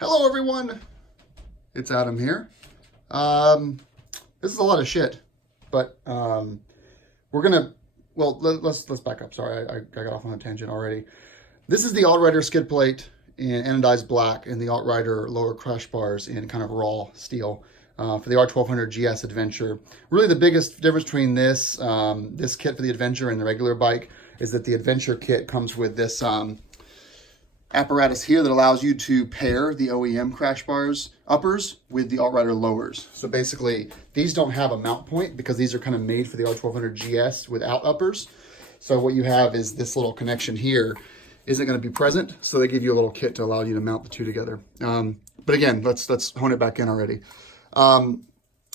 Hello everyone, it's Adam here. This is a lot of shit, but we're gonna, well, let's back up. Sorry, I got off on a tangent already. This is the AltRider skid plate in anodized black and the AltRider lower crash bars in kind of raw steel for the R1200GS Adventure. Really the biggest difference between this this kit for the Adventure and the regular bike is that the Adventure kit comes with this apparatus here that allows you to pair the OEM crash bars uppers with the AltRider lowers. So basically, these don't have a mount point because these are kind of made for the R1200GS without uppers. So what you have is this little connection here isn't going to be present. So they give you a little kit to allow you to mount the two together. But again, let's hone it back in already.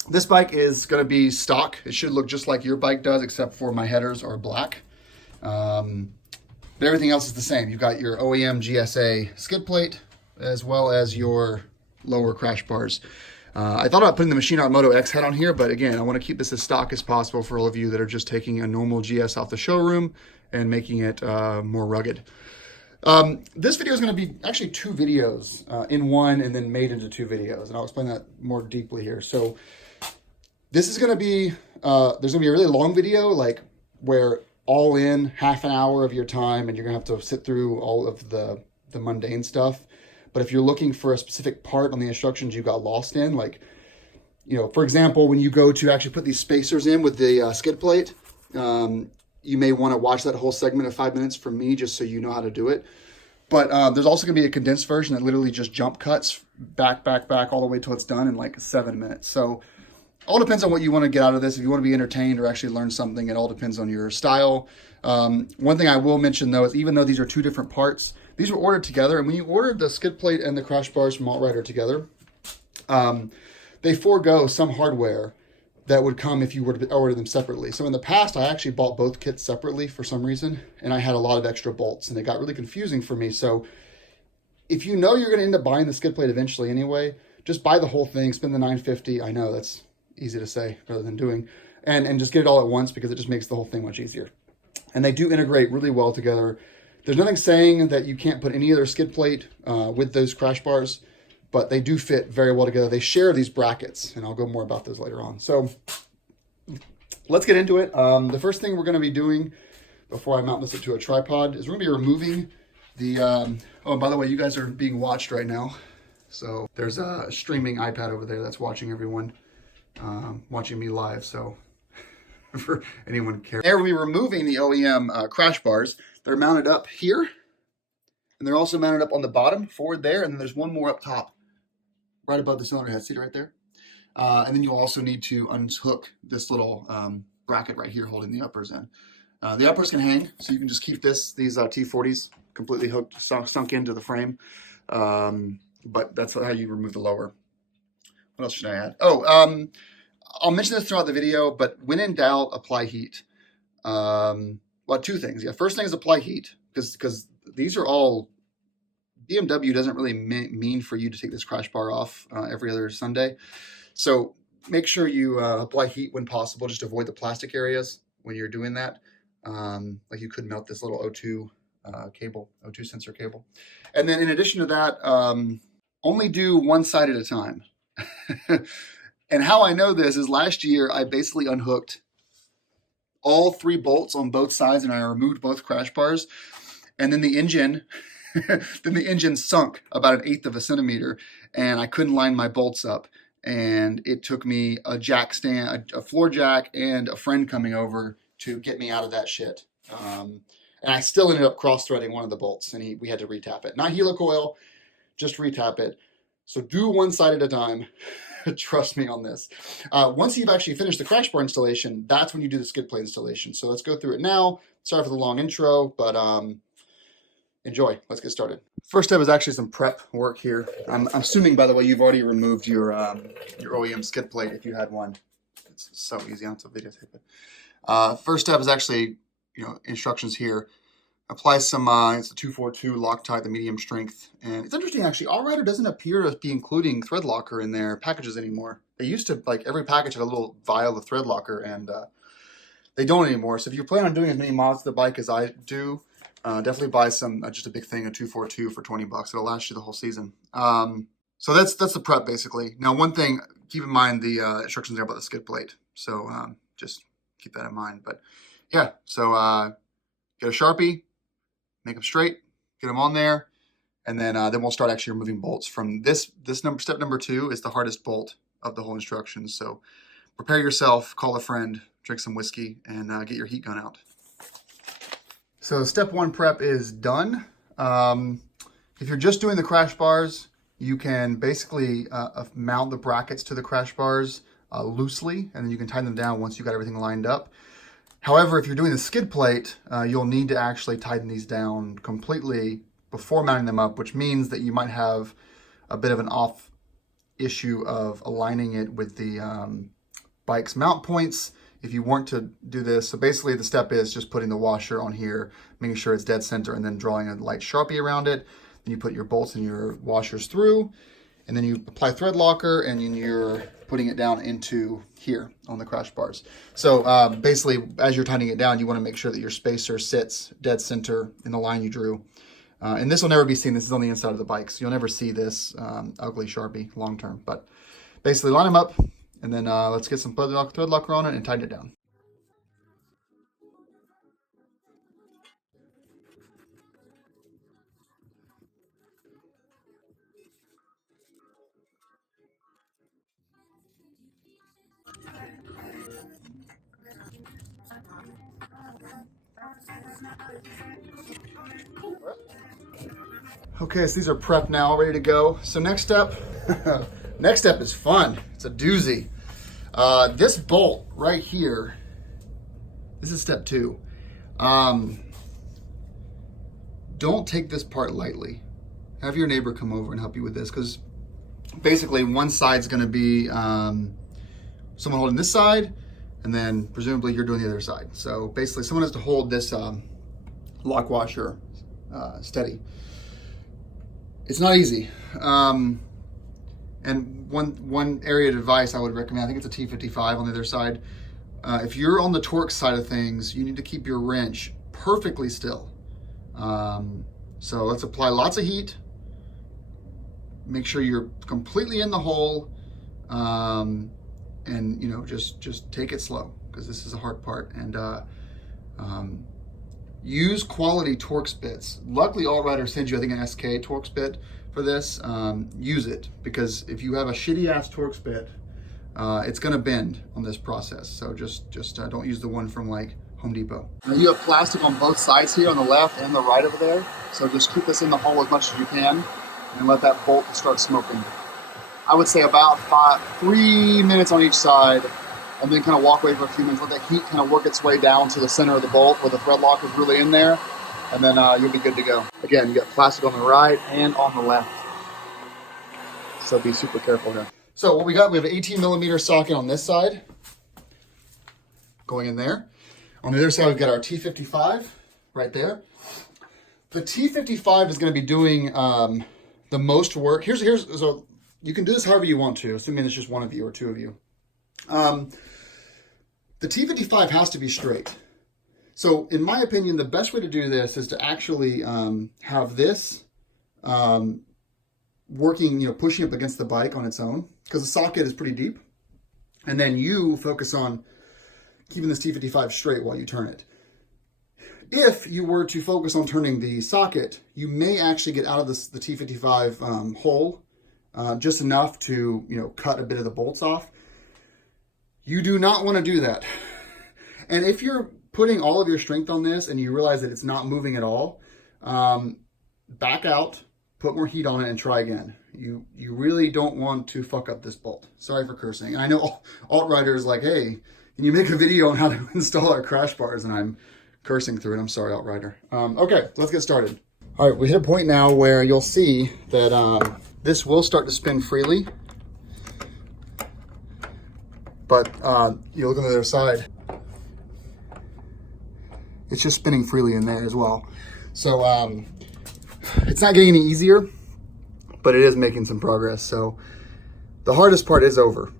This bike is going to be stock. It should look just like your bike does, except for my headers are black. But everything else is the same. You've got your OEM GSA skid plate, as well as your lower crash bars. I thought about putting the Machine Art Moto X head on here, but again, I want to keep this as stock as possible for all of you that are just taking a normal GS off the showroom and making it more rugged. This video is going to be actually two videos in one and then made into two videos, and I'll explain that more deeply here. So this is going to be, there's going to be a really long video, like where all in half an hour of your time and you're gonna have to sit through all of the mundane stuff. But if you're looking for a specific part on the instructions you got lost in, like, you know, for example, when you go to actually put these spacers in with the skid plate, you may want to watch that whole segment of 5 minutes from me just so you know how to do it. But there's also gonna be a condensed version that literally just jump cuts back all the way till it's done in like 7 minutes. So all depends on what you want to get out of this. If you want to be entertained or actually learn something, it all depends on your style. One thing I will mention though is even though these are two different parts, these were ordered together. And when you ordered the skid plate and the crash bars from AltRider together, they forego some hardware that would come if you were to order them separately. So in the past, I actually bought both kits separately for some reason, and I had a lot of extra bolts, and it got really confusing for me. So if you know you're going to end up buying the skid plate eventually anyway, just buy the whole thing, spend the $950. I know that's easy to say rather than doing, and just get it all at once because it just makes the whole thing much easier. And they do integrate really well together. There's nothing saying that you can't put any other skid plate with those crash bars, but they do fit very well together. They share these brackets, and I'll go more about those later on. So let's get into it. The first thing we're going to be doing before I mount this to a tripod is we're going to be removing the, oh, by the way, you guys are being watched right now. So there's a streaming iPad over there that's watching everyone. Watching me live, so for anyone care. There we'll be removing the OEM crash bars. They're mounted up here, and they're also mounted up on the bottom forward there, and then there's one more up top, right above the cylinder head. See it right there? And then you'll also need to unhook this little bracket right here holding the uppers in. The uppers can hang, so you can just keep these T40s completely hooked, sunk into the frame. But that's how you remove the lower. What else should I add? Oh, I'll mention this throughout the video, but when in doubt, apply heat. Well, two things. Yeah, first thing is apply heat, because these are all, BMW doesn't really mean for you to take this crash bar off every other Sunday. So make sure you apply heat when possible, just avoid the plastic areas when you're doing that. Like you could melt this little O2 cable, O2 sensor cable. And then in addition to that, only do one side at a time. And how I know this is last year I basically unhooked all 3 bolts on both sides and I removed both crash bars, and then the engine sunk about 1/8 of a centimeter, and I couldn't line my bolts up, and it took me a jack stand, a floor jack, and a friend coming over to get me out of that shit. And I still ended up cross-threading one of the bolts, and we had to retap it. Not helicoil, just retap it. So do one side at a time. Trust me on this. Once you've actually finished the crash bar installation, that's when you do the skid plate installation. So let's go through it now. Sorry for the long intro, but enjoy. Let's get started. First step is actually some prep work here. I'm assuming, by the way, you've already removed your OEM skid plate if you had one. It's so easy. I don't have to videotape it. First step is actually, instructions here. Apply some, it's a 242 Loctite, the medium strength. And it's interesting, actually, AltRider doesn't appear to be including thread locker in their packages anymore. They used to, like, every package had a little vial of thread locker, and they don't anymore. So if you plan on doing as many mods to the bike as I do, Definitely buy some, just a big thing, a 242 for 20 bucks. It'll last you the whole season. So that's the prep basically. Now, one thing, keep in mind the instructions there about the skid plate. So just keep that in mind. But yeah, so get a Sharpie, make them straight, get them on there. And then we'll start actually removing bolts from this number. Step number 2 is the hardest bolt of the whole instructions. So prepare yourself, call a friend, drink some whiskey, and get your heat gun out. So step 1 prep is done. If you're just doing the crash bars, you can basically mount the brackets to the crash bars loosely, and then you can tighten them down once you got everything lined up. However, if you're doing the skid plate, you'll need to actually tighten these down completely before mounting them up, which means that you might have a bit of an off issue of aligning it with the bike's mount points if you want to do this. So basically the step is just putting the washer on here, making sure it's dead center, and then drawing a light Sharpie around it. Then you put your bolts and your washers through, and then you apply thread locker, and then you're putting it down into here on the crash bars. So basically, as you're tightening it down, you want to make sure that your spacer sits dead center in the line you drew. And this will never be seen. This is on the inside of the bike, so you'll never see this ugly Sharpie long term. But basically line them up, and then let's get some thread locker on it and tighten it down. Okay, so these are prepped now, ready to go. So next step, next step is fun. It's a doozy. This bolt right here, this is step 2. Don't take this part lightly. Have your neighbor come over and help you with this, because basically one side's gonna be someone holding this side, and then presumably you're doing the other side. So basically someone has to hold this lock washer steady. It's not easy. And one area of advice I would recommend, I think it's a T55 on the other side. If you're on the torque side of things, you need to keep your wrench perfectly still. So let's apply lots of heat. Make sure you're completely in the hole, and you know, just take it slow, because this is a hard part. And use quality Torx bits. Luckily, AltRider sends you, I think, an SK Torx bit for this. Use it, because if you have a shitty ass Torx bit, it's gonna bend on this process. So just don't use the one from like Home Depot. Now you have plastic on both sides here, on the left and the right over there. So just keep this in the hole as much as you can, and let that bolt start smoking. I would say about 3 minutes on each side, and then kind of walk away for a few minutes, let that heat kind of work its way down to the center of the bolt where the thread lock is really in there, and then you'll be good to go. Again, you got plastic on the right and on the left, so be super careful here. So what we got, we have an 18mm socket on this side, going in there. On the other side, we've got our T55 right there. The T55 is going to be doing the most work. So you can do this however you want to, assuming it's just one of you or two of you. The T55 has to be straight. So in my opinion, the best way to do this is to actually have this working, you know, pushing up against the bike on its own, because the socket is pretty deep. And then you focus on keeping this T55 straight while you turn it. If you were to focus on turning the socket, you may actually get out of the T55 hole just enough to, you know, cut a bit of the bolts off. You do not want to do that. And if you're putting all of your strength on this and you realize that it's not moving at all, back out, put more heat on it, and try again. You really don't want to fuck up this bolt. Sorry for cursing. And I know AltRider is like, hey, can you make a video on how to install our crash bars? And I'm cursing through it. I'm sorry, AltRider. Okay, let's get started. All right, we hit a point now where you'll see that this will start to spin freely. But you look on the other side, it's just spinning freely in there as well. So it's not getting any easier, but it is making some progress. So the hardest part is over,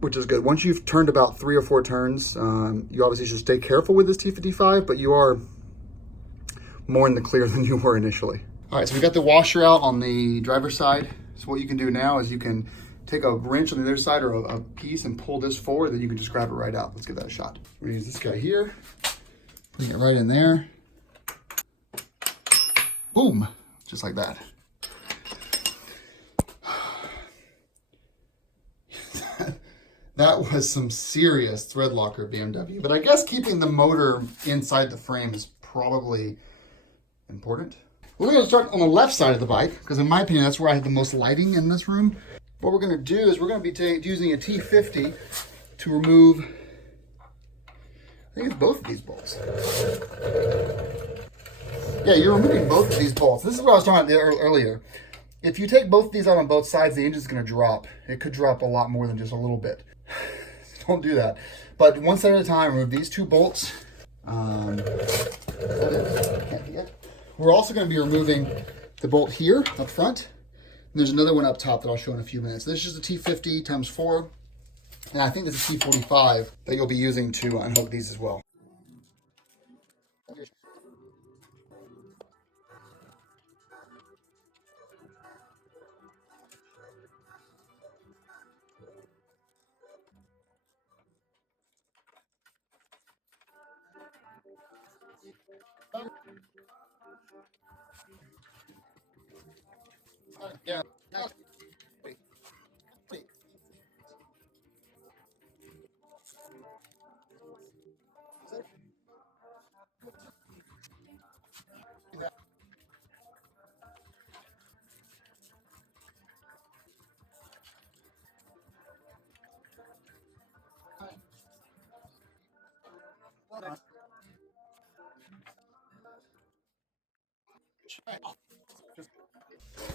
which is good. Once you've turned about 3 or 4 turns, you obviously should stay careful with this T55, but you are more in the clear than you were initially. All right, so we got the washer out on the driver's side. So what you can do now is you can take a wrench on the other side or a piece and pull this forward, then you can just grab it right out. Let's give that a shot. We're gonna use this guy here, putting it right in there. Boom, just like that. That was some serious thread locker BMW, but I guess keeping the motor inside the frame is probably important. We're going to start on the left side of the bike, because in my opinion, that's where I have the most lighting in this room. What we're going to do is we're going to be using a T50 to remove, I think it's both of these bolts. Yeah, you're removing both of these bolts. This is what I was talking about earlier. If you take both of these out on both sides, the engine's going to drop. It could drop a lot more than just a little bit. Don't do that. But one side at a time, remove these two bolts. Can't do it. We're also going to be removing the bolt here up front. And there's another one up top that I'll show in a few minutes. This is just a T50 times 4. And I think this is T45 that you'll be using to unhook these as well. Yeah.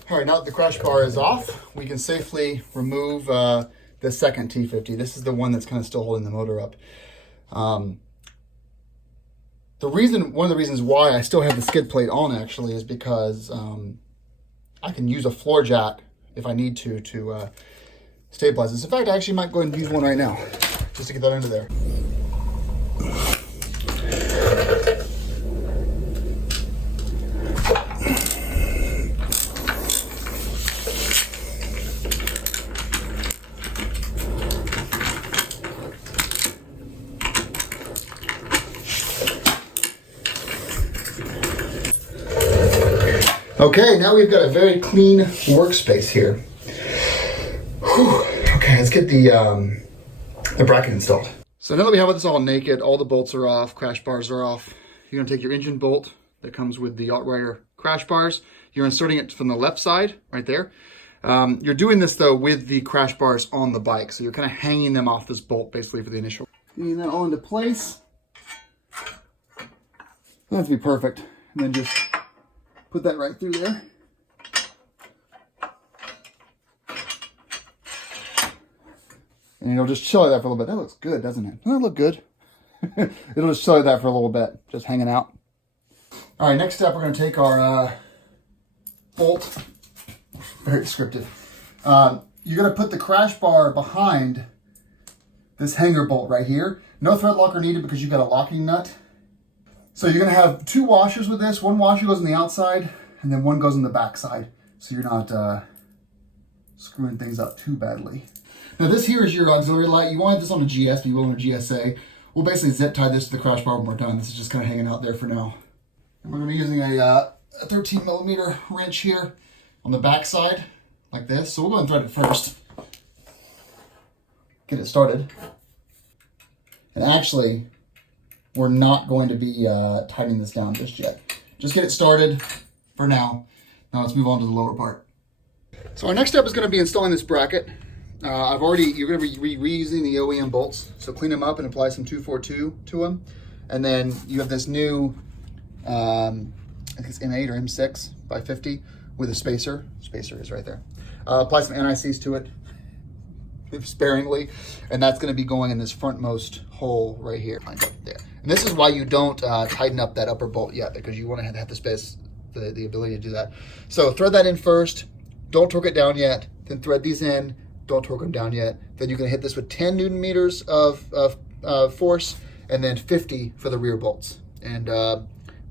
All right, now that the crash bar is off, we can safely remove the second T50. This is the one that's kind of still holding the motor up. One of the reasons why I still have the skid plate on actually is because I can use a floor jack if I need to stabilize this. In fact, I actually might go ahead and use one right now just to get that under there. Okay, now we've got a very clean workspace here. Whew. Okay, let's get the bracket installed. So now that we have this all naked, all the bolts are off, crash bars are off, you're gonna take your engine bolt that comes with the AltRider crash bars. You're inserting it from the left side, right there. You're doing this though with the crash bars on the bike, so you're kind of hanging them off this bolt basically for the initial. Getting that all into place. Doesn't have to be perfect, and then just put that right through there. And it'll just show you that for a little bit. That looks good, doesn't it? Doesn't that look good? It'll just show you that for a little bit, just hanging out. All right, next step, we're gonna take our bolt. Very descriptive. You're gonna put the crash bar behind this hanger bolt right here. No thread locker needed because you've got a locking nut. So you're gonna have two washers with this. One washer goes on the outside and then one goes on the back side. So you're not screwing things up too badly. Now this here is your auxiliary light. You wanted this on a GS, but you will on a GSA. We'll basically zip tie this to the crash bar when we're done. This is just kind of hanging out there for now. And we're gonna be using a 13 millimeter wrench here on the back side, like this. So we'll go and thread it first. Get it started. And actually, we're not going to be tightening this down just yet. Just get it started for now. Now let's move on to the lower part. So our next step is going to be installing this bracket. You're going to be reusing the OEM bolts. So clean them up and apply some 242 to them. And then you have this new, I think it's M8 or M6 by 50 with a spacer. Spacer is right there. Apply some NICs to it sparingly. And that's going to be going in this frontmost hole right here. There. And this is why you don't tighten up that upper bolt yet, because you want to have the space, the ability to do that. So thread that in first, don't torque it down yet, then thread these in, don't torque them down yet. Then you're gonna hit this with 10 Newton meters of force, and then 50 for the rear bolts. And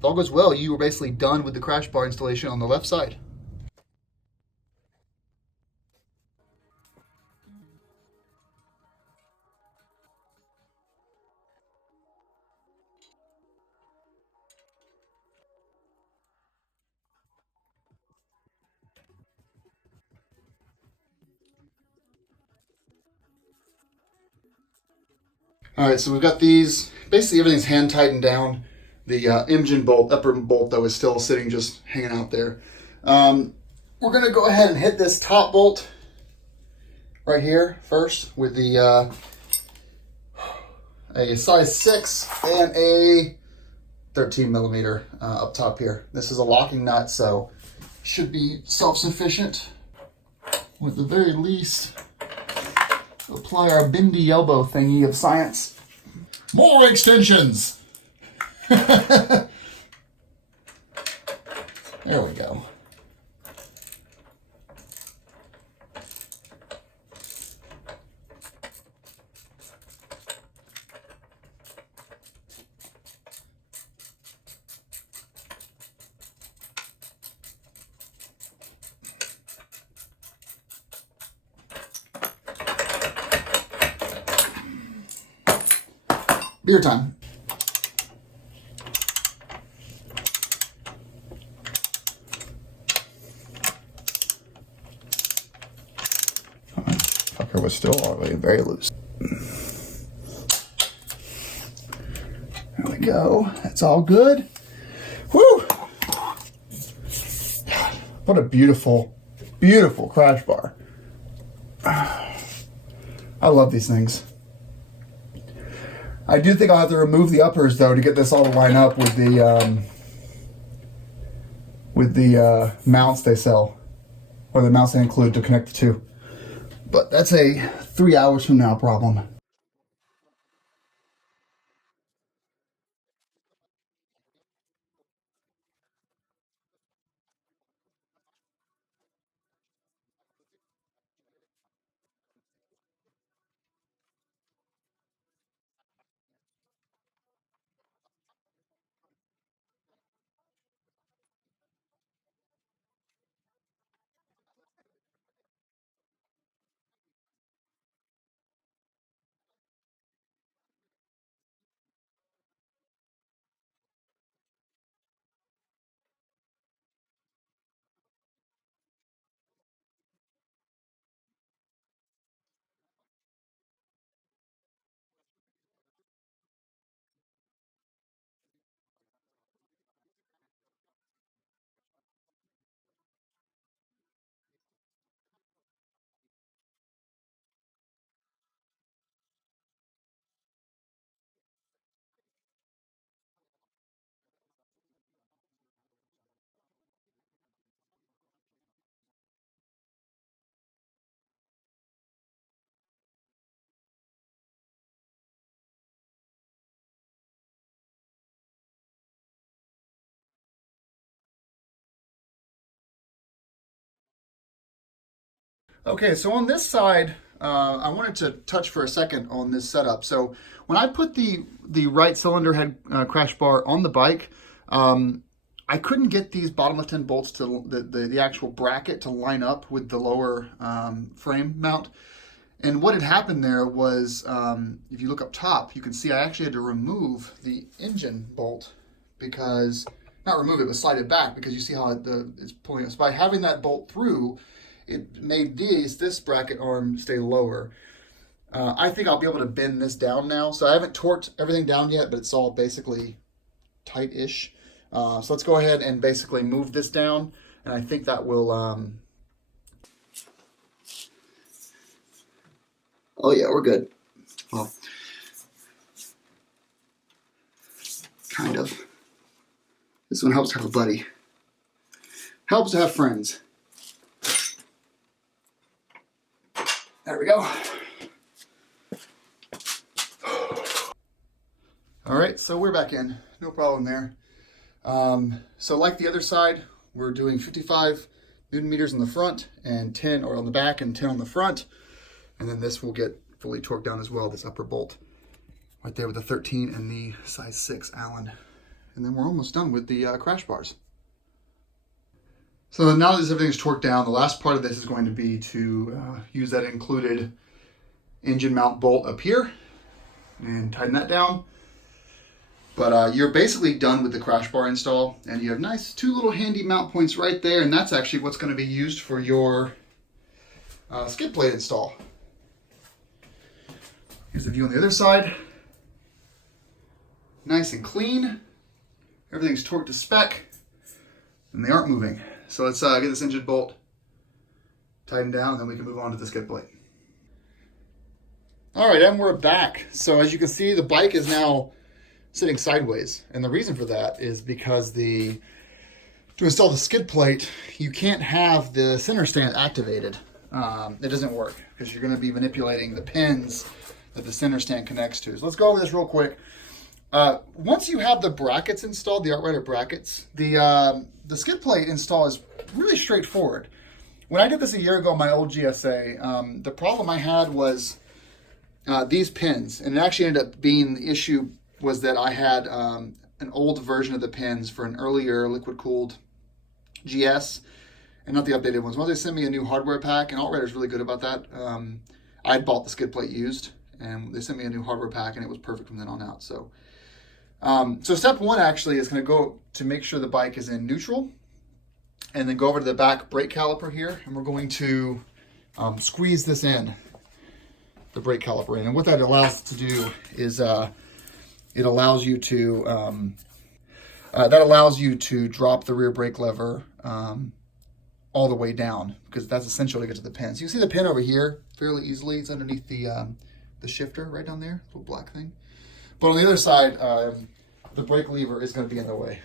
if all goes well, you are basically done with the crash bar installation on the left side. All right, so we've got these, basically everything's hand tightened down. The engine bolt, upper bolt though, is still sitting, just hanging out there. We're gonna go ahead and hit this top bolt right here first with the a size 6 and a 13 millimeter up top here. This is a locking nut, so should be self-sufficient. With the very least, apply our bendy elbow thingy of science. More extensions! There we go. Beer time. Fucker was still already very loose. There we go. That's all good. Woo! God, what a beautiful, beautiful crash bar. I love these things. I do think I'll have to remove the uppers though to get this all to line up with the mounts they sell, or the mounts they include to connect the two. But that's a 3 hours from now problem. Okay, so on this side, I wanted to touch for a second on this setup. So when I put the right cylinder head crash bar on the bike, I couldn't get these bottom left hand bolts to the actual bracket to line up with the lower frame mount. And what had happened there was, if you look up top, you can see I actually had to remove the engine bolt because, not remove it, but slide it back because you see how it's pulling us. By having that bolt through, it made this bracket arm stay lower. I think I'll be able to bend this down now. So I haven't torqued everything down yet, but it's all basically tight-ish. So let's go ahead and basically move this down. And I think that will... Oh yeah, we're good. Well, kind of. This one helps to have a buddy. Helps to have friends. There we go. All right, so we're back in. No problem there. So like the other side, we're doing 55 Newton meters in the front and 10 or on the back and 10 on the front. And then this will get fully torqued down as well, this upper bolt. Right there with the 13 and the size 6 Allen. and then we're almost done with the crash bars. So now that everything's torqued down, the last part of this is going to be to use that included engine mount bolt up here and tighten that down. But you're basically done with the crash bar install, and you have nice 2 little handy mount points right there, and that's actually what's going to be used for your skid plate install. Here's the view on the other side. Nice and clean. Everything's torqued to spec, and they aren't moving. So let's get this engine bolt tightened down, and then we can move on to the skid plate. All right, and we're back. So as you can see, the bike is now sitting sideways, and the reason for that is because to install the skid plate, you can't have the center stand activated. It doesn't work because you're going to be manipulating the pins that the center stand connects to. So let's go over this real quick. Once you have the brackets installed, the AltRider brackets, the skid plate install is really straightforward. When I did this a year ago on my old GSA, the problem I had was these pins, and it actually ended up being the issue was that I had an old version of the pins for an earlier liquid-cooled GS, and not the updated ones. Once they sent me a new hardware pack, and AltRider is really good about that. I had bought the skid plate used, and they sent me a new hardware pack, and it was perfect from then on out. So step one actually is going to go to make sure the bike is in neutral, and then go over to the back brake caliper here, and we're going to squeeze this in, the brake caliper in. And what that allows it to do is it allows you to drop the rear brake lever all the way down, because that's essential to get to the pin. So you see the pin over here fairly easily. It's underneath the shifter right down there, little black thing. But on the other side, the brake lever is going to be in the way.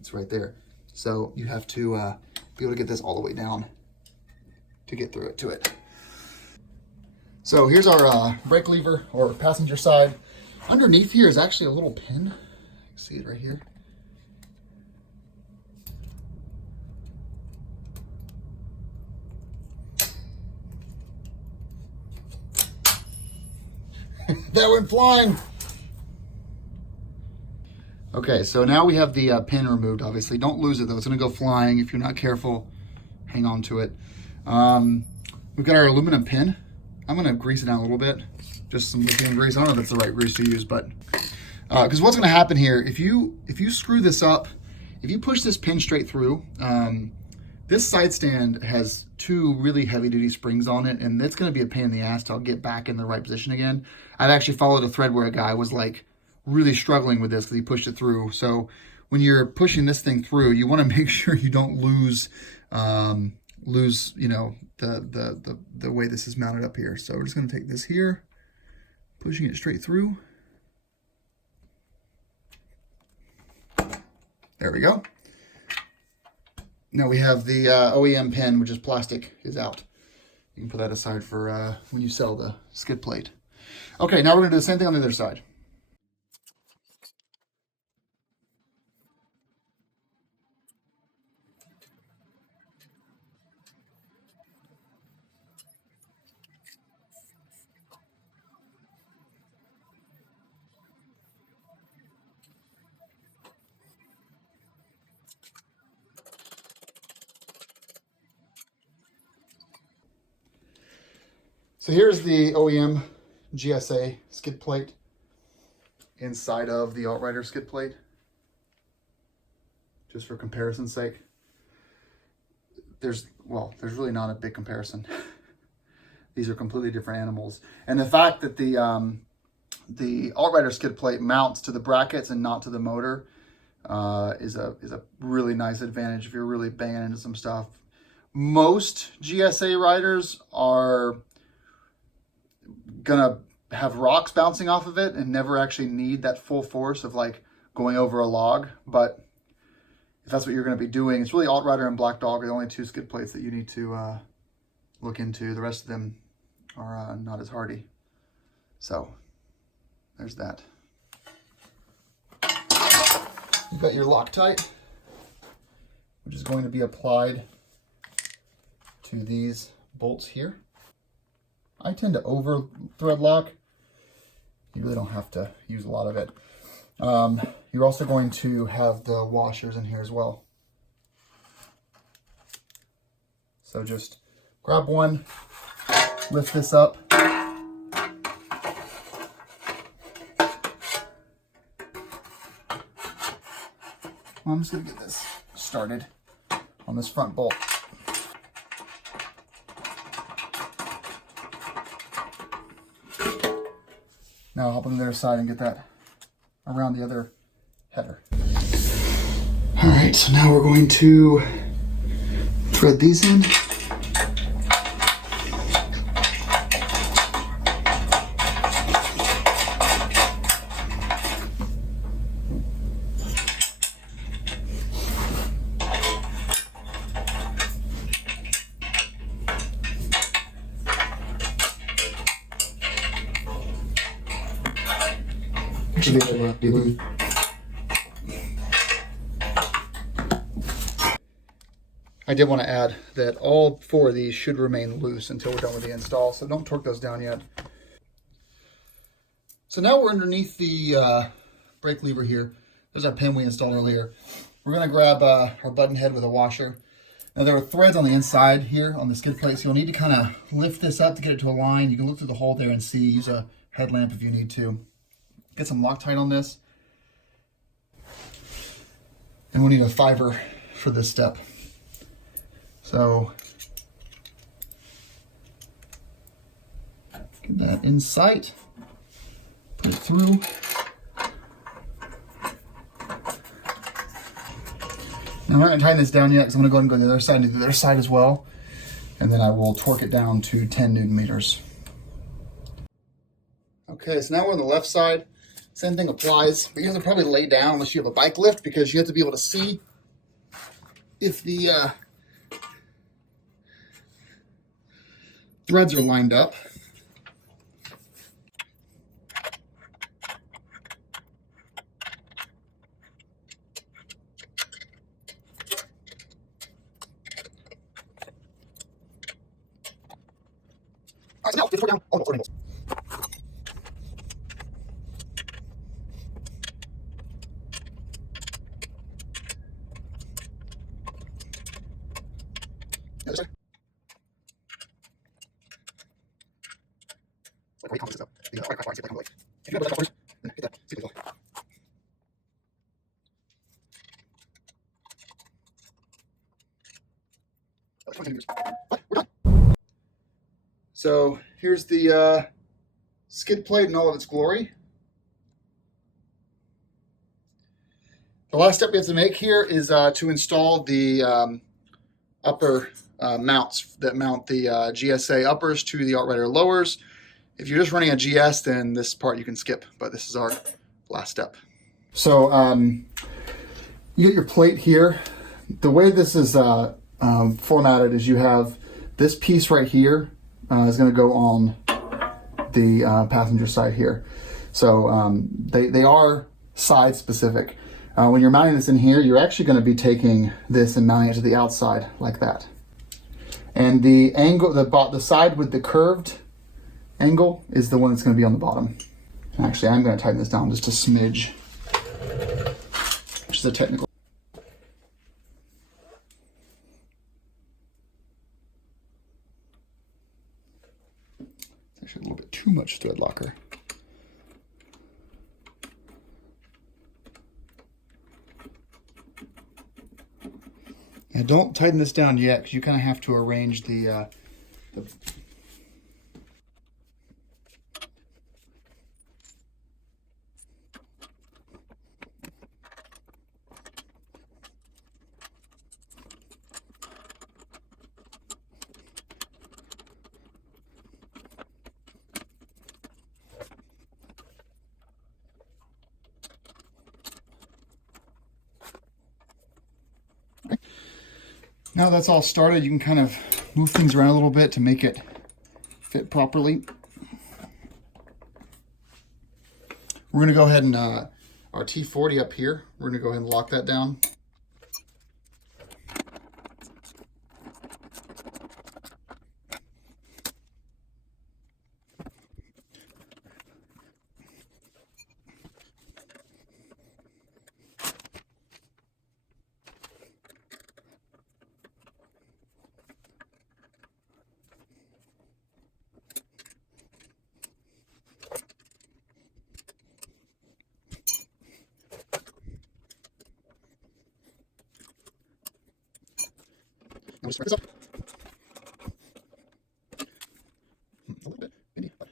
It's right there. So you have to be able to get this all the way down to get through it to it. So here's our brake lever, or passenger side. Underneath here is actually a little pin. You can see it right here. That went flying. Okay, so now we have the pin removed, obviously. Don't lose it, though. It's going to go flying if you're not careful. Hang on to it. We've got our aluminum pin. I'm going to grease it down a little bit. Just some lithium grease. I don't know if that's the right grease to use, but because what's going to happen here, if you screw this up, if you push this pin straight through, this side stand has 2 really heavy-duty springs on it, and it's going to be a pain in the ass to get back in the right position again. I've actually followed a thread where a guy was like really struggling with this because he pushed it through. So when you're pushing this thing through, you want to make sure you don't lose you know, the way this is mounted up here. So we're just going to take this here, pushing it straight through. There we go. Now we have the OEM pin, which is plastic, is out. You can put that aside for when you sell the skid plate. Okay, now we're going to do the same thing on the other side. So here's the OEM GSA skid plate inside of the AltRider skid plate, just for comparison's sake. There's really not a big comparison. These are completely different animals. And the fact that the AltRider skid plate mounts to the brackets and not to the motor is a really nice advantage if you're really banging into some stuff. Most GSA riders are gonna have rocks bouncing off of it and never actually need that full force of like going over a log. But if that's what you're going to be doing, it's really AltRider and Black Dog are the only 2 skid plates that you need to look into. The rest of them are not as hardy. So there's that. You've got your Loctite, which is going to be applied to these bolts here. I tend to over thread lock. You really don't have to use a lot of it. You're also going to have the washers in here as well. So just grab one, lift this up. I'm just going to get this started on this front bolt. Now I'll hop on the other side and get that around the other header. All right, so now we're going to thread these in. I did want to add that all 4 of these should remain loose until we're done with the install, so don't torque those down yet. So now we're underneath the brake lever here. There's our pin we installed earlier. We're going to grab our button head with a washer. Now there are threads on the inside here on the skid plate, so you'll need to kind of lift this up to get it to a line. You can look through the hole there and see. Use a headlamp if you need to. Get some Loctite on this. And we'll need a fiber for this step. So get that in sight, put it through. Now I'm not going to tighten this down yet because I'm going to go ahead and go to the other side and do the other side as well. And then I will torque it down to 10 Newton meters. Okay, so now we're on the left side. Same thing applies, but you have to probably lay down unless you have a bike lift because you have to be able to see if the threads are lined up. All right, so now get the foot down. Oh, no, 4 angles. The other side. Like, wait, though. You know, all right, see if I can like. If you have that first, then hit that. See if it goes. What? We're done. So here's the skid plate in all of its glory. The last step we have to make here is to install the upper mounts that mount the GSA uppers to the AltRider lowers. If you're just running a GS, then this part you can skip, but this is our last step. So you get your plate here. The way this is formatted is you have this piece right here is going to go on the passenger side here. So they are side specific. When you're mounting this in here, you're actually going to be taking this and mounting it to the outside like that. And the angle, the side with the curved angle is the one that's going to be on the bottom. Actually, I'm going to tighten this down just a smidge, which is a technical. It's actually a little bit too much thread locker. Yeah, don't tighten this down yet because you kind of have to arrange the Now that's all started, you can kind of move things around a little bit to make it fit properly. We're going to go ahead and our T40 up here, we're going to go ahead and lock that down. I'll just wrap this up. A little bit windy, but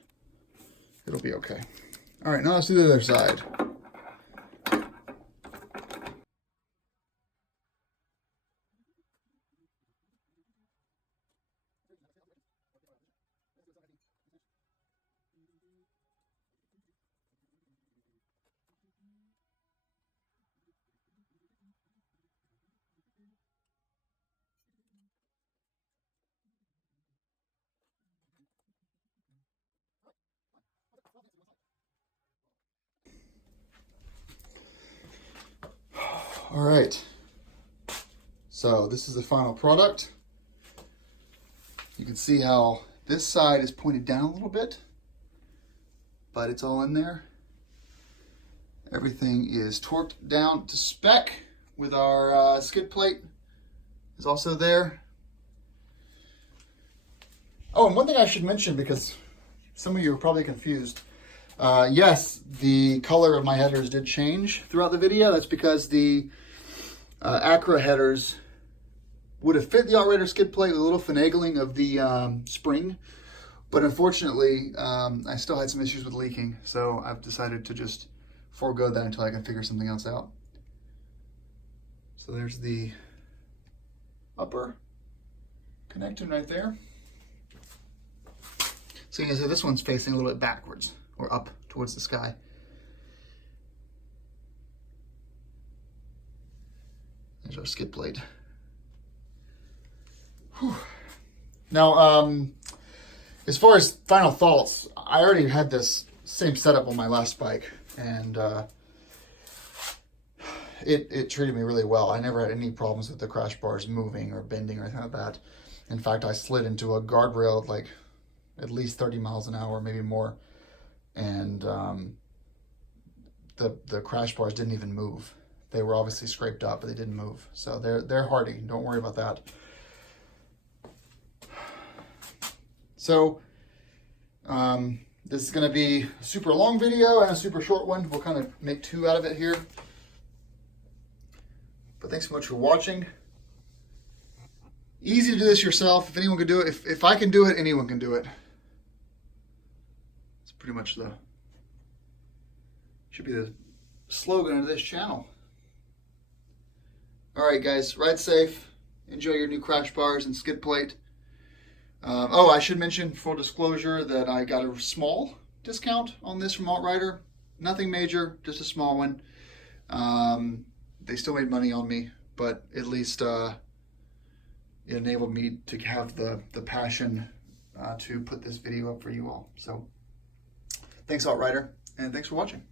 it'll be okay. All right, now let's do the other side. All right, so this is the final product. You can see how this side is pointed down a little bit, but it's all in there. Everything is torqued down to spec with our skid plate is also there. Oh, and one thing I should mention, because some of you are probably confused. Yes, the color of my headers did change throughout the video. That's because the Acura headers would have fit the AltRider skid plate with a little finagling of the spring. But unfortunately, I still had some issues with leaking. So I've decided to just forego that until I can figure something else out. So there's the upper connecting right there. So you can see this one's facing a little bit backwards or up towards the sky. There's our skid plate. Whew. Now, as far as final thoughts, I already had this same setup on my last bike, and it treated me really well. I never had any problems with the crash bars moving or bending or anything like that. In fact, I slid into a guardrail at like at least 30 miles an hour, maybe more, and the crash bars didn't even move. They were obviously scraped up, but they didn't move. So they're hardy. Don't worry about that. So this is going to be a super long video and a super short one. We'll kind of make two out of it here. But thanks so much for watching. Easy to do this yourself. If anyone can do it, if I can do it, anyone can do it. It's pretty much should be the slogan of this channel. All right, guys, ride safe. Enjoy your new crash bars and skid plate. Oh, I should mention, full disclosure, that I got a small discount on this from AltRider. Nothing major, just a small one. They still made money on me, but at least it enabled me to have the passion to put this video up for you all. So thanks, AltRider, and thanks for watching.